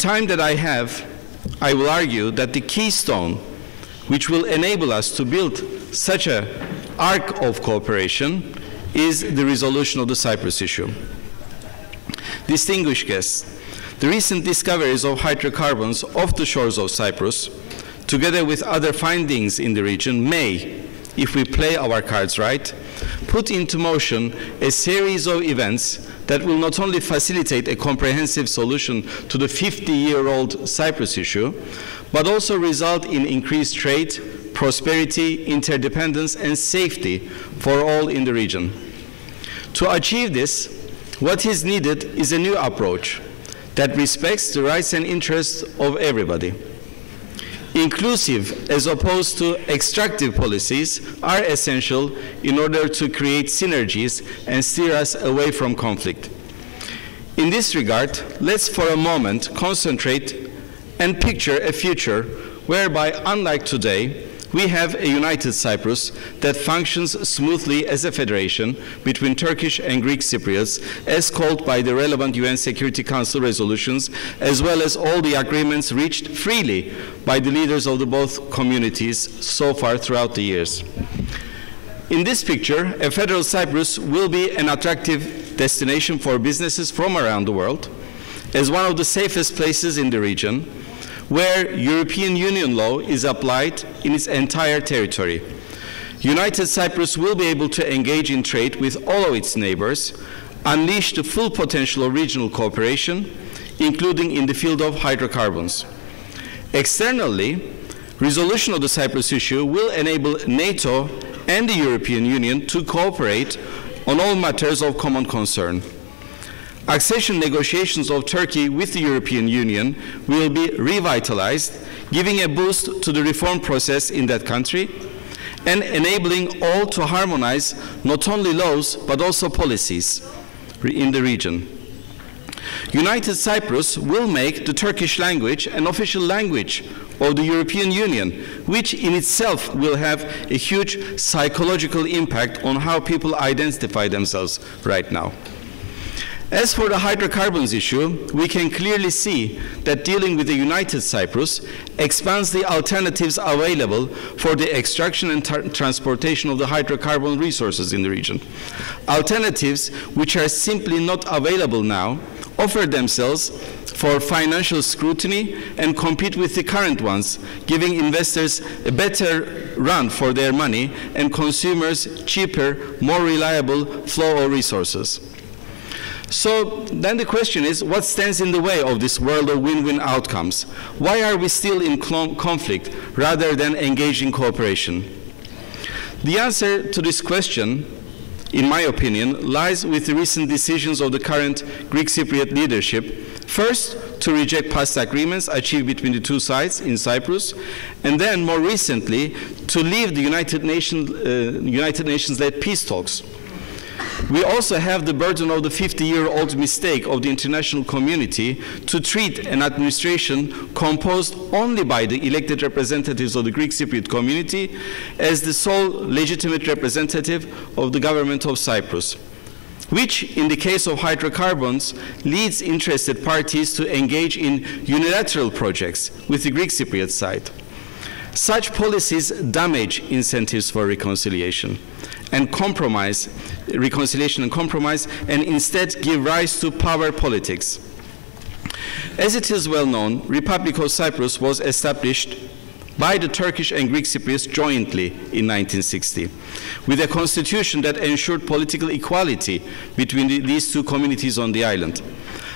time that I have, I will argue that the keystone which will enable us to build such an arc of cooperation is the resolution of the Cyprus issue. Distinguished guests, the recent discoveries of hydrocarbons off the shores of Cyprus, together with other findings in the region, may, if we play our cards right, put into motion a series of events that will not only facilitate a comprehensive solution to the 50-year-old Cyprus issue, but also result in increased trade, prosperity, interdependence, and safety for all in the region. To achieve this, what is needed is a new approach that respects the rights and interests of everybody. Inclusive as opposed to extractive policies are essential in order to create synergies and steer us away from conflict. In this regard, let's for a moment concentrate and picture a future whereby, unlike today, we have a united Cyprus that functions smoothly as a federation between Turkish and Greek Cypriots, as called by the relevant UN Security Council resolutions, as well as all the agreements reached freely by the leaders of the both communities so far throughout the years. In this picture, a federal Cyprus will be an attractive destination for businesses from around the world, as one of the safest places in the region, where European Union law is applied in its entire territory. United Cyprus will be able to engage in trade with all of its neighbors, unleash the full potential of regional cooperation, including in the field of hydrocarbons. Externally, resolution of the Cyprus issue will enable NATO and the European Union to cooperate on all matters of common concern. Accession negotiations of Turkey with the European Union will be revitalized, giving a boost to the reform process in that country and enabling all to harmonize not only laws but also policies in the region. United Cyprus will make the Turkish language an official language of the European Union, which in itself will have a huge psychological impact on how people identify themselves right now. As for the hydrocarbons issue, we can clearly see that dealing with the United Cyprus expands the alternatives available for the extraction and transportation of the hydrocarbon resources in the region. Alternatives which are simply not available now offer themselves for financial scrutiny and compete with the current ones, giving investors a better run for their money and consumers cheaper, more reliable flow of resources. So then the question is, what stands in the way of this world of win-win outcomes? Why are we still in conflict rather than engaging in cooperation? The answer to this question, in my opinion, lies with the recent decisions of the current Greek Cypriot leadership. First, to reject past agreements achieved between the two sides in Cyprus, and then more recently, to leave the United Nations-led peace talks. We also have the burden of the 50-year-old mistake of the international community to treat an administration composed only by the elected representatives of the Greek Cypriot community as the sole legitimate representative of the government of Cyprus, which, in the case of hydrocarbons, leads interested parties to engage in unilateral projects with the Greek Cypriot side. Such policies damage incentives for reconciliation and reconciliation and compromise, and instead give rise to power politics. As it is well known, Republic of Cyprus was established by the Turkish and Greek Cypriots jointly in 1960, with a constitution that ensured political equality between these two communities on the island.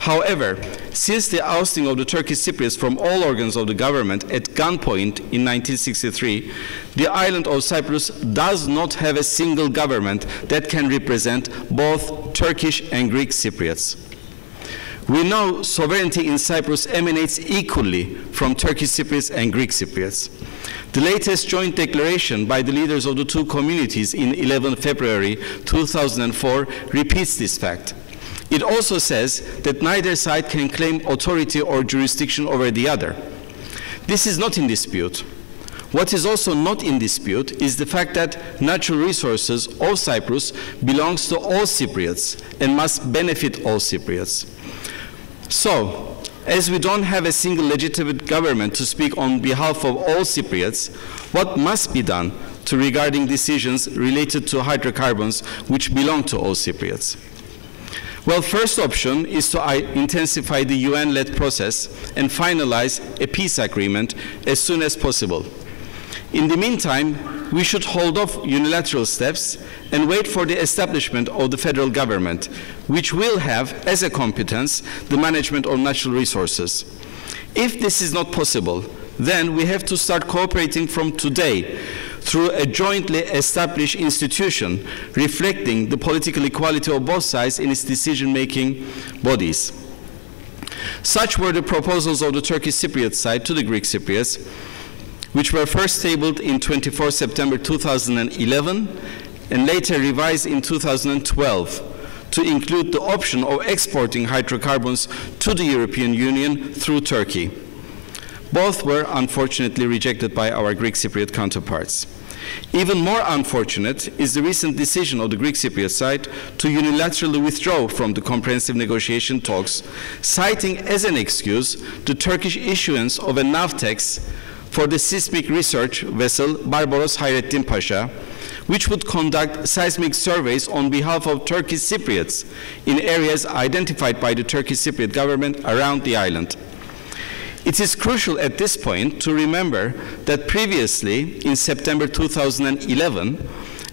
However, since the ousting of the Turkish Cypriots from all organs of the government at gunpoint in 1963, the island of Cyprus does not have a single government that can represent both Turkish and Greek Cypriots. We know sovereignty in Cyprus emanates equally from Turkish Cypriots and Greek Cypriots. The latest joint declaration by the leaders of the two communities in 11 February 2004 repeats this fact. It also says that neither side can claim authority or jurisdiction over the other. This is not in dispute. What is also not in dispute is the fact that natural resources of Cyprus belongs to all Cypriots and must benefit all Cypriots. So, As we don't have a single legitimate government to speak on behalf of all Cypriots, what must be done regarding decisions related to hydrocarbons which belong to all Cypriots? Well, first option is to intensify the UN-led process and finalize a peace agreement as soon as possible. In the meantime, we should hold off unilateral steps and wait for the establishment of the federal government, which will have as a competence the management of natural resources. If this is not possible, then we have to start cooperating from today through a jointly established institution reflecting the political equality of both sides in its decision-making bodies. Such were the proposals of the Turkish Cypriot side to the Greek Cypriots, which were first tabled in 24 September 2011 and later revised in 2012 to include the option of exporting hydrocarbons to the European Union through Turkey. Both were unfortunately rejected by our Greek Cypriot counterparts. Even more unfortunate is the recent decision of the Greek Cypriot side to unilaterally withdraw from the comprehensive negotiation talks, citing as an excuse the Turkish issuance of a nav tax for the seismic research vessel Barbaros Hayrettin Pasha, which would conduct seismic surveys on behalf of Turkish Cypriots in areas identified by the Turkish Cypriot government around the island. It is crucial at this point to remember that previously, in September 2011,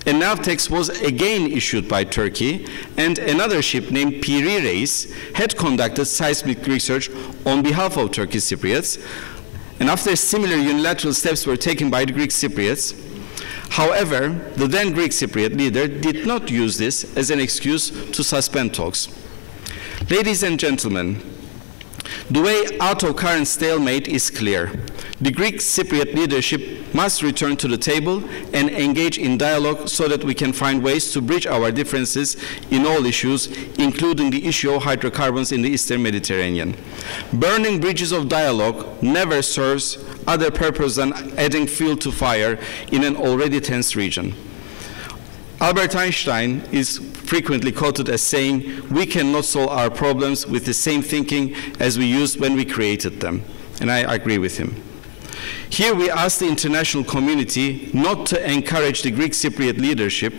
a nav tax was again issued by Turkey, and another ship named Piri Reis had conducted seismic research on behalf of Turkish Cypriots, and after similar unilateral steps were taken by the Greek Cypriots. However, the then Greek Cypriot leader did not use this as an excuse to suspend talks. Ladies and gentlemen, the way out of current stalemate is clear. The Greek Cypriot leadership must return to the table and engage in dialogue so that we can find ways to bridge our differences in all issues, including the issue of hydrocarbons in the Eastern Mediterranean. Burning bridges of dialogue never serves other purpose than adding fuel to fire in an already tense region. Albert Einstein is frequently quoted as saying, "We cannot solve our problems with the same thinking as we used when we created them." And I agree with him. Here we ask the international community not to encourage the Greek Cypriot leadership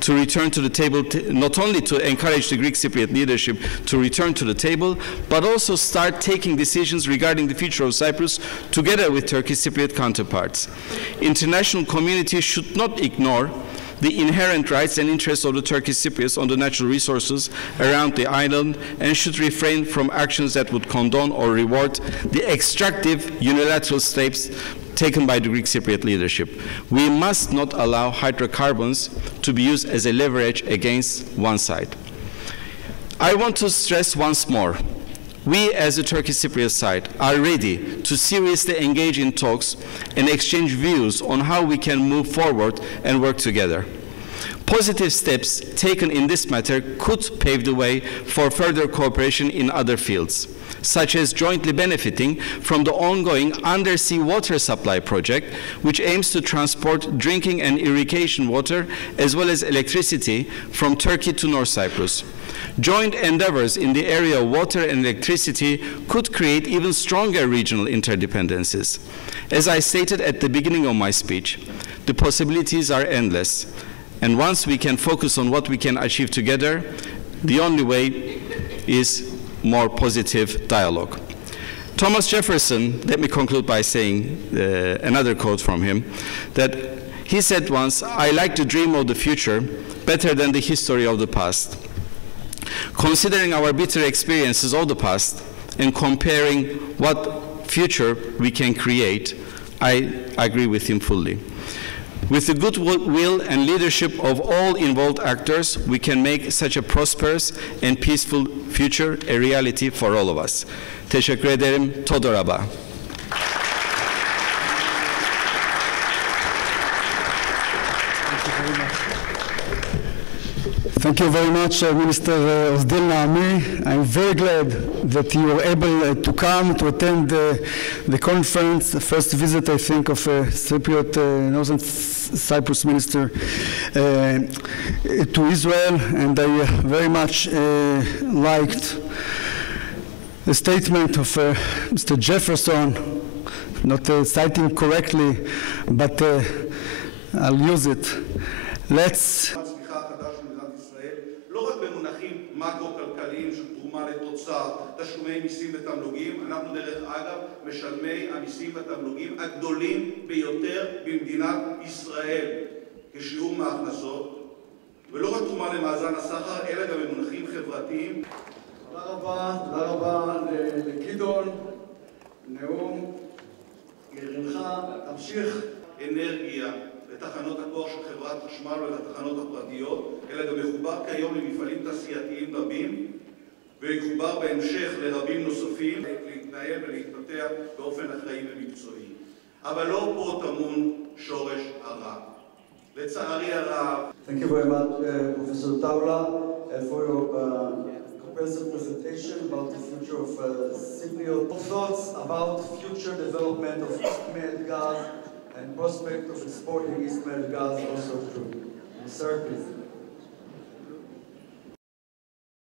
to return to the table, not only to encourage the Greek Cypriot leadership to return to the table, but also start taking decisions regarding the future of Cyprus together with Turkish Cypriot counterparts. International community should not ignore the inherent rights and interests of the Turkish Cypriots on the natural resources around the island and should refrain from actions that would condone or reward the extractive unilateral steps taken by the Greek Cypriot leadership. We must not allow hydrocarbons to be used as a leverage against one side. I want to stress once more, we as the Turkish Cypriot side are ready to seriously engage in talks and exchange views on how we can move forward and work together. Positive steps taken in this matter could pave the way for further cooperation in other fields, such as jointly benefiting from the ongoing undersea water supply project, which aims to transport drinking and irrigation water as well as electricity from Turkey to North Cyprus. Joint endeavors in the area of water and electricity could create even stronger regional interdependencies. As I stated at the beginning of my speech, the possibilities are endless. And once we can focus on what we can achieve together, the only way is more positive dialogue. Thomas Jefferson, let me conclude by saying another quote from him, that he said once, "I like to dream of the future better than the history of the past." Considering our bitter experiences of the past and comparing what future we can create, I agree with him fully. With the goodwill and leadership of all involved actors, we can make such a prosperous and peaceful future a reality for all of us. Teşekkür ederim. Todoraba. Thank you very much, Minister Osdil Naami. I'm very glad that you were able to come to attend the conference, the first visit, I think, of Cypriot, Northern Cyprus Minister to Israel, and I very much liked a statement of Mr. Jefferson, not citing correctly, but I'll use it. Let's לא רק במונחים מקרו-כלכליים של תרומה לתוצר, תשלומי מיסים ותמלוגים, אנחנו דרך אגב משלמי המיסים והתמלוגים הגדולים ביותר במדינת ישראל כשיעור מההכנסות, ולא רק תרומה למאזן הסחר, אלא גם במונחים חברתיים. תודה רבה לגדעון, נאום, גרעינך, תמשיך. אנרגיה לתחנות הכוח של חברת חשמל ולתחנות הפרטיות, אלא גם מחובר כיום למפעלים תעשייתיים רבים, ויחובר בהמשך לרבים נוספים להתנהל ולהתפתח באופן אחראי ומקצועי. אבל לא פה טמון שורש הרע. לצערי הרב. Thank you very much, Professor Taula, for your comprehensive presentation about the future of Cypriot. Thoughts about future development of East-Med gas and prospect of exporting East-Med gas also true. Sir, please.